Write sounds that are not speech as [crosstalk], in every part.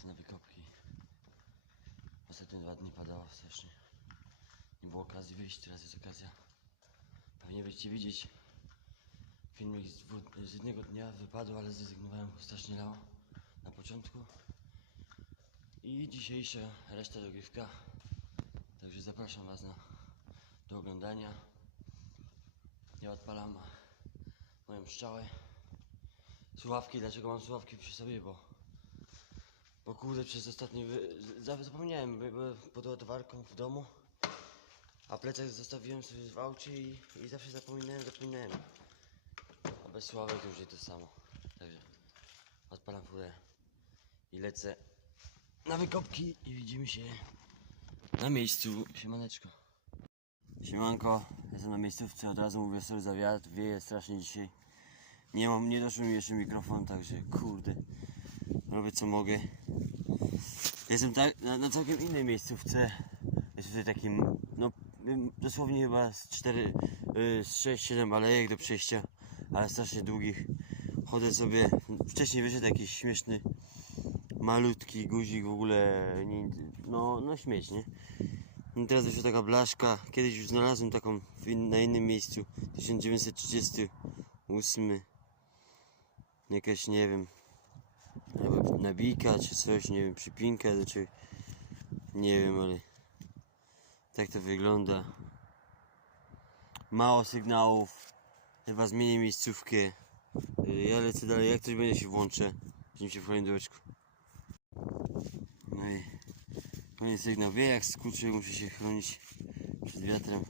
lecę na wykopki. Ostatnie dwa dni padało strasznie. Nie było okazji wyjść, teraz jest okazja. Pewnie będziecie widzieć. Filmik z, dwu, z jednego dnia wypadł, ale zrezygnowałem, strasznie lało na początku. I dzisiejsza reszta dogrywka. Także zapraszam Was na, do oglądania. Ja odpalam moją pszczołę. Słuchawki, dlaczego mam słuchawki przy sobie, bo bo kurde przez ostatnie wy... za- zapomniałem, by- byłem pod ładowarką w domu, a plecak zostawiłem sobie w aucie i, i zawsze zapominałem, zapominałem. A bez sławek już nie to samo. Także odpalam furę i lecę na wykopki i widzimy się na miejscu. Siemaneczko. Siemanko, jestem na miejscówce, od razu mówię sorry za wiatr, wieje strasznie dzisiaj. Nie mam, nie doszło mi jeszcze mikrofon, także kurde, robię co mogę. Jestem tak, na, na całkiem innej miejscówce. Jest tutaj takim, no dosłownie chyba z 4, y, z 6-7 alejek do przejścia, ale strasznie długich. Chodzę sobie, wcześniej wyszedł jakiś śmieszny, malutki guzik w ogóle, nie, no, no śmieć, nie? I teraz wyszła taka blaszka, kiedyś już znalazłem taką in, na innym miejscu, 1938. Jakaś, nie wiem, albo nabijka czy coś, nie wiem, przypinka do czegoś. Nie wiem, ale tak to wygląda. Mało sygnałów. Chyba zmienię miejscówkę. Y, Ja lecę dalej, jak coś będzie się włączę. Widzimy się w kolejnym dołeczku. No i kolejny sygnał. Wie jak skurczy, muszę się chronić przed wiatrem.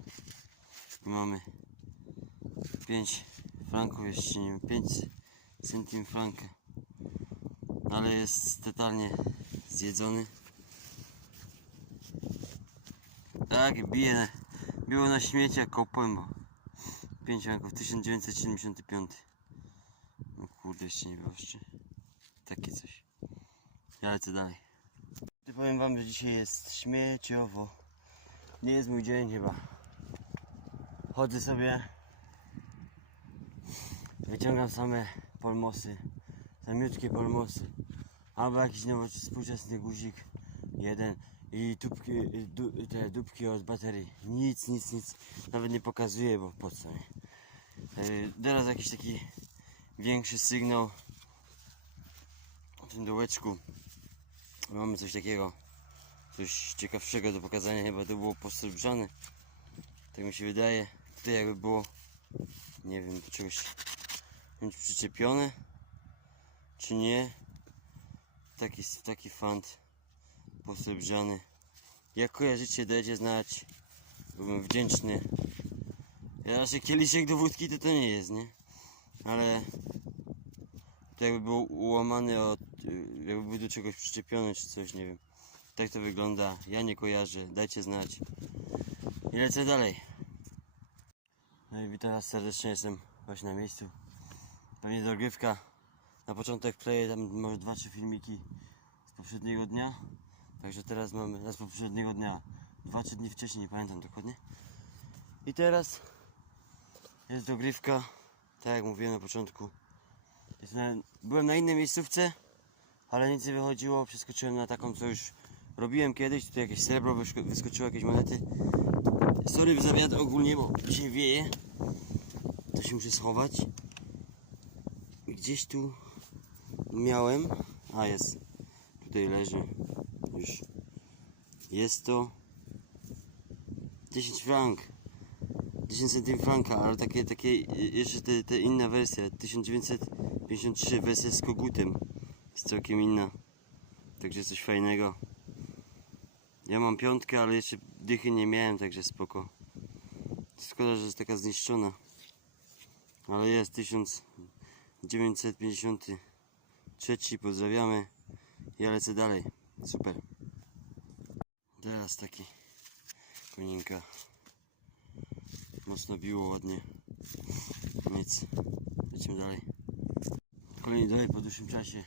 Mamy 5 franków jeszcze, nie wiem, 5 centim franka ale jest totalnie zjedzony. Tak, bije, biło na śmieciach kopłem, bo 5 ranków 1975. No kurde, jeszcze nie było jeszcze. Takie coś. Ja lecę dalej. Powiem wam, że dzisiaj jest śmieciowo. Nie jest mój dzień chyba. Chodzę sobie. Wyciągam same polmosy. Samiutkie polmosy. Albo jakiś nowy współczesny guzik. Jeden. I tubki, du, te dupki od baterii. Nic, nic, nic. Nawet nie pokazuję, bo po co? Yy, Teraz jakiś taki większy sygnał. W tym dołeczku. Mamy coś takiego. Coś ciekawszego do pokazania. Chyba to było postrzebrzane. Tak mi się wydaje. Tutaj jakby było, nie wiem, do czegoś przyczepione, czy nie. Taki, taki fant posrebrzany. Jak kojarzycie, dajcie znać. Byłbym wdzięczny. Ja raczej kieliszek do wódki to to nie jest, nie? Ale to jakby był ułamany od, jakby był do czegoś przyczepiony czy coś, nie wiem. Tak to wygląda. Ja nie kojarzę. Dajcie znać. I lecę dalej. No i witam was serdecznie, jestem właśnie na miejscu. Pewnie dogrywka. Na początek wkleję tam może dwa, trzy filmiki z poprzedniego dnia. Także teraz mamy, z poprzedniego dnia, dwa, trzy dni wcześniej, nie pamiętam dokładnie. I teraz jest dogrywka, tak jak mówiłem na początku. Na, byłem na innej miejscówce, ale nic nie wychodziło. Przeskoczyłem na taką, co już robiłem kiedyś. Tutaj jakieś srebro wyskoczyło, jakieś monety. Sorry za ogólnie, bo dzisiaj wieje. To się muszę schować. I Gdzieś tu miałem. A jest. Tutaj leży. Już. Jest to 10 frank. 10 centym franka, ale takie, takie jeszcze te, te inna wersja. 1953 wersja z kogutem. Jest całkiem inna. Także coś fajnego. Ja mam piątkę, ale jeszcze dychy nie miałem, także spoko. Szkoda, że jest taka zniszczona. Ale jest 1953. Pozdrawiamy. Ja lecę dalej. Super. Teraz taki koninka. Mocno biło ładnie. Nic. Lecimy dalej. Kolejny dalej po dłuższym czasie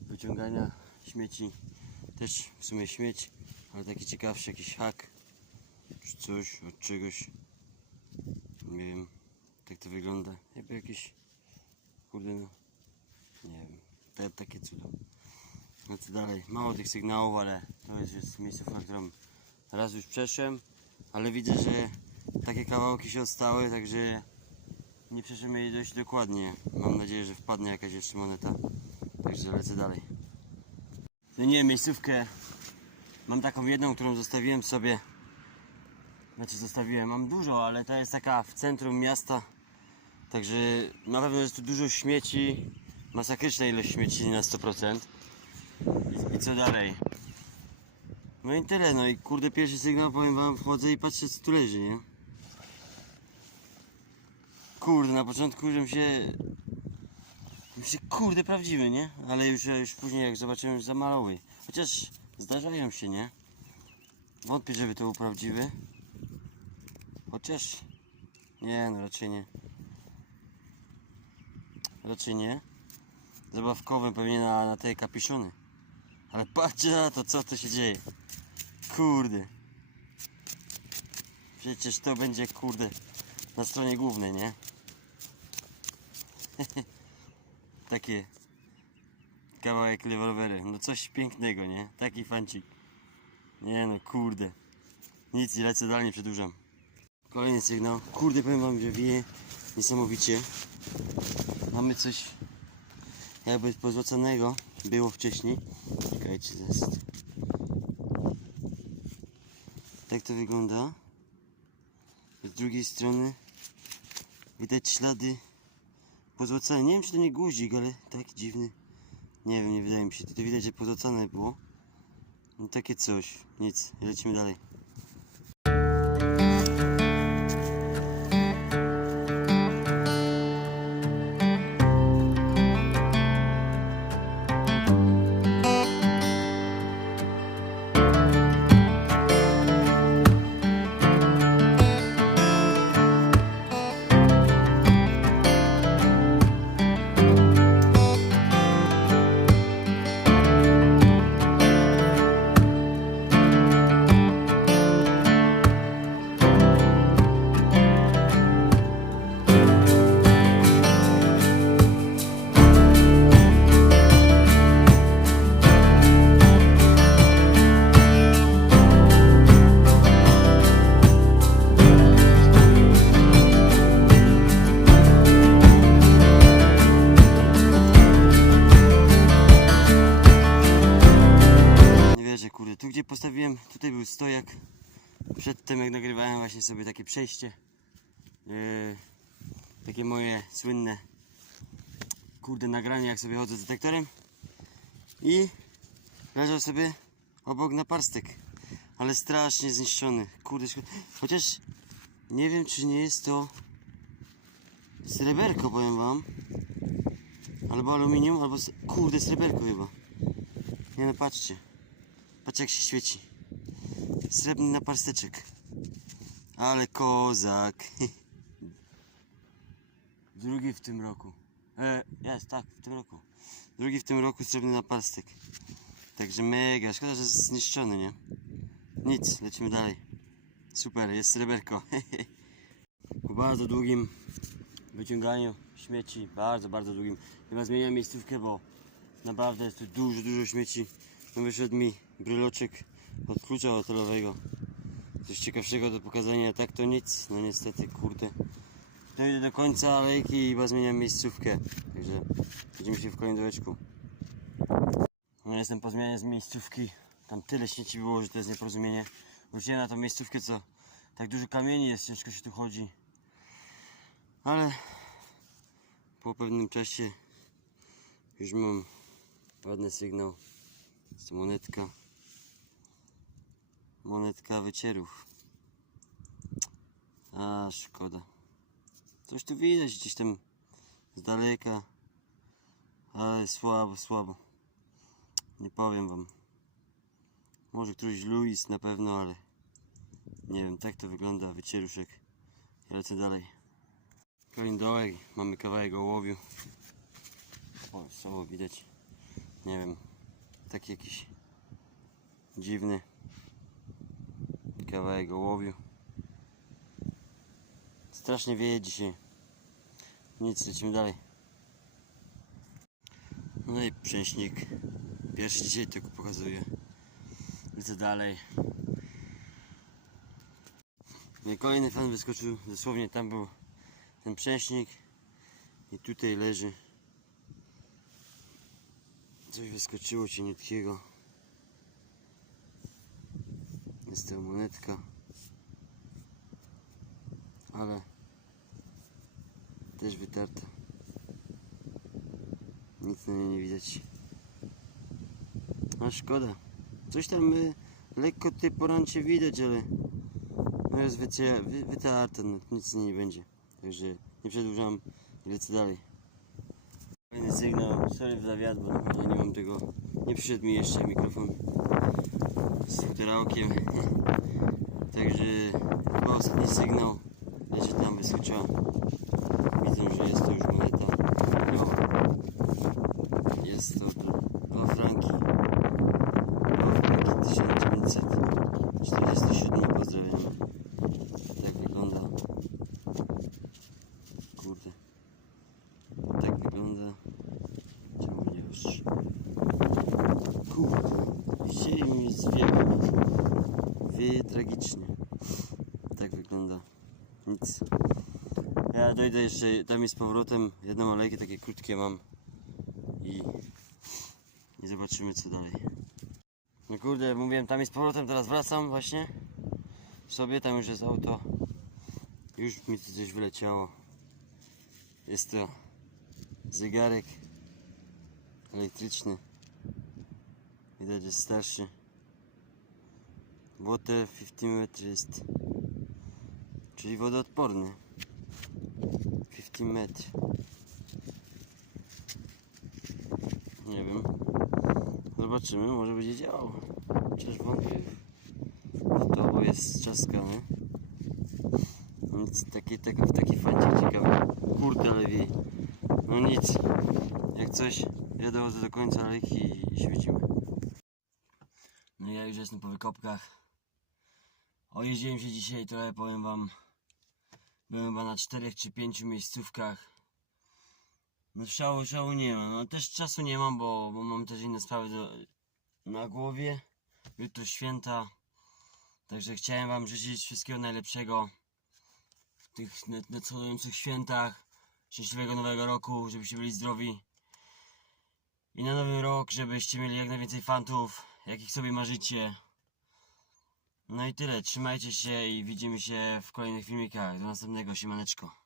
wyciągania śmieci. Też w sumie śmieć, ale taki ciekawszy jakiś hak. Czy coś od czegoś. Nie wiem. Tak to wygląda. Jakby jakieś kurde no. Te, takie cudo. No co dalej? Mało tych sygnałów, ale to jest już miejscówka, którą raz już przeszłem. ale widzę, że takie kawałki się odstały, także nie przeszemy jej dość dokładnie. Mam nadzieję, że wpadnie jakaś jeszcze moneta. Także lecę dalej. No nie, miejscówkę mam taką jedną, którą zostawiłem sobie. Znaczy zostawiłem, mam dużo, ale ta jest taka w centrum miasta. Także na pewno jest tu dużo śmieci. Masakryczna ilość śmieci na 100%. I, co dalej? No i tyle, no i kurde pierwszy sygnał powiem wam wchodzę i patrzę co tu leży, nie? Kurde, na początku żebym się... Myślę, kurde prawdziwy, nie? Ale już, już później jak zobaczyłem już zamalowy. Chociaż zdarzają się, nie? Wątpię, żeby to był prawdziwy. Chociaż... Nie, no raczej nie. Raczej nie. Zabawkowy pewnie na, na te kapiszony. Ale patrzcie na to, co tu się dzieje. Kurde. Przecież to będzie, kurde, na stronie głównej, nie? [laughs] Takie kawałek rewolwery. No coś pięknego, nie? Taki fancik. Nie no, kurde. Nic, i lecę dalej, nie przedłużam. Kolejny sygnał. Kurde, powiem wam, że wieje niesamowicie. Mamy coś jakby pozłacanego. Było wcześniej. Czekajcie, to jest. Tak to wygląda. Z drugiej strony widać ślady pozłacane. Nie wiem, czy to nie guzik, ale tak dziwny. Nie wiem, nie wydaje mi się. Tutaj widać, że pozłacane było. No takie coś. Nic, lecimy dalej. Tu gdzie postawiłem, tutaj był stojak. Przedtem jak nagrywałem właśnie sobie takie przejście. Yy, takie moje słynne kurde nagranie jak sobie chodzę z detektorem. I leżał sobie obok naparstek. Ale strasznie zniszczony. Kurde, chociaż nie wiem czy nie jest to sreberko powiem wam. Albo aluminium, albo kurde sreberko chyba. Nie no patrzcie. Patrz jak się świeci. Srebrny naparsteczek. Ale kozak. [laughs] Drugi w tym roku. E, jest, tak, w tym roku. Drugi w tym roku srebrny naparstek. Także mega. Szkoda, że jest zniszczony, nie? Nic, lecimy dalej. Super, jest sreberko. [laughs] Po bardzo długim wyciąganiu śmieci, bardzo, bardzo długim. Chyba zmieniam miejscówkę, bo naprawdę jest tu dużo, dużo śmieci. No wyszedł mi bryloczek od klucza hotelowego. Coś ciekawszego do pokazania, tak to nic. No niestety, kurde. Dojdę do końca alejki i chyba zmieniam miejscówkę. Także widzimy się w kolejnym dołeczku. No jestem po zmianie z miejscówki. Tam tyle śmieci było, że to jest nieporozumienie. Wróciłem na tą miejscówkę, co tak dużo kamieni jest, ciężko się tu chodzi. Ale po pewnym czasie już mam ładny sygnał. Jest to monetka. Monetka wycierów. A, szkoda. Coś tu widać gdzieś tam z daleka. Ale słabo, słabo. Nie powiem wam. Może któryś Louis na pewno, ale nie wiem, tak to wygląda, wycieruszek. Ja lecę dalej. Kolejny dołek, mamy kawałek ołowiu. O, słowo widać. Nie wiem, taki jakiś dziwny kawałek ołowiu. Strasznie wieje dzisiaj. Nic, lecimy dalej. No i przęśnik. Pierwszy dzisiaj tylko pokazuję. Lecę dalej. No i kolejny fan wyskoczył, dosłownie tam był ten prześnik i tutaj leży coś wyskoczyło cieniutkiego jest to monetka. Ale też wytarta. Nic na niej nie widać. A szkoda. Coś tam y, lekko tutaj porancie widać ale no jest wycie, wy, wytarta, no, nic nie będzie. Także nie przedłużam i lecę dalej. Kolejny sygnał, sorry za wiatr, bo nie mam tego, nie przyszedł mi jeszcze mikrofon z futerałkiem. Także chyba ostatni sygnał, leży tam, wyskoczyła. Widzę, że jest to już moneta. No. Jest to dwa franki. Dwa franki 1947, pozdrawiamy. Tak wygląda. Kurde. Tak wygląda. Czemu nie ostrzy? Kurde. Widzicie mi zwiewa. Wieje tragicznie. Tak wygląda. Nic. Ja dojdę jeszcze tam i z powrotem. Jedną alejkę takie krótkie mam. I, I zobaczymy co dalej. No kurde, mówiłem tam i z powrotem, teraz wracam właśnie sobie, tam już jest auto. Już mi tu coś wyleciało. Jest to zegarek elektryczny. Widać, że starszy. Water 15 metr jest, czyli wodoodporny. 15 metr. Nie wiem. Zobaczymy, może będzie działał. Chociaż wątpię w to, bo jest trzaskany. Nic, taki, taki, w taki fancie. Kurde lewi. No nic. Jak coś, ja dochodzę do końca alejki i świecimy. Już jestem po wykopkach. Ojeździłem się dzisiaj trochę, powiem wam. Byłem chyba na czterech czy pięciu miejscówkach. No szału, szału nie ma. No też czasu nie mam, bo, bo mam też inne sprawy do, na głowie. Jutro święta. Także chciałem wam życzyć wszystkiego najlepszego w tych nad- nadchodzących świętach. Szczęśliwego nowego roku, żebyście byli zdrowi. I na nowy rok, żebyście mieli jak najwięcej fantów, jakich sobie marzycie. No i tyle, trzymajcie się i widzimy się w kolejnych filmikach. Do następnego, siemaneczko.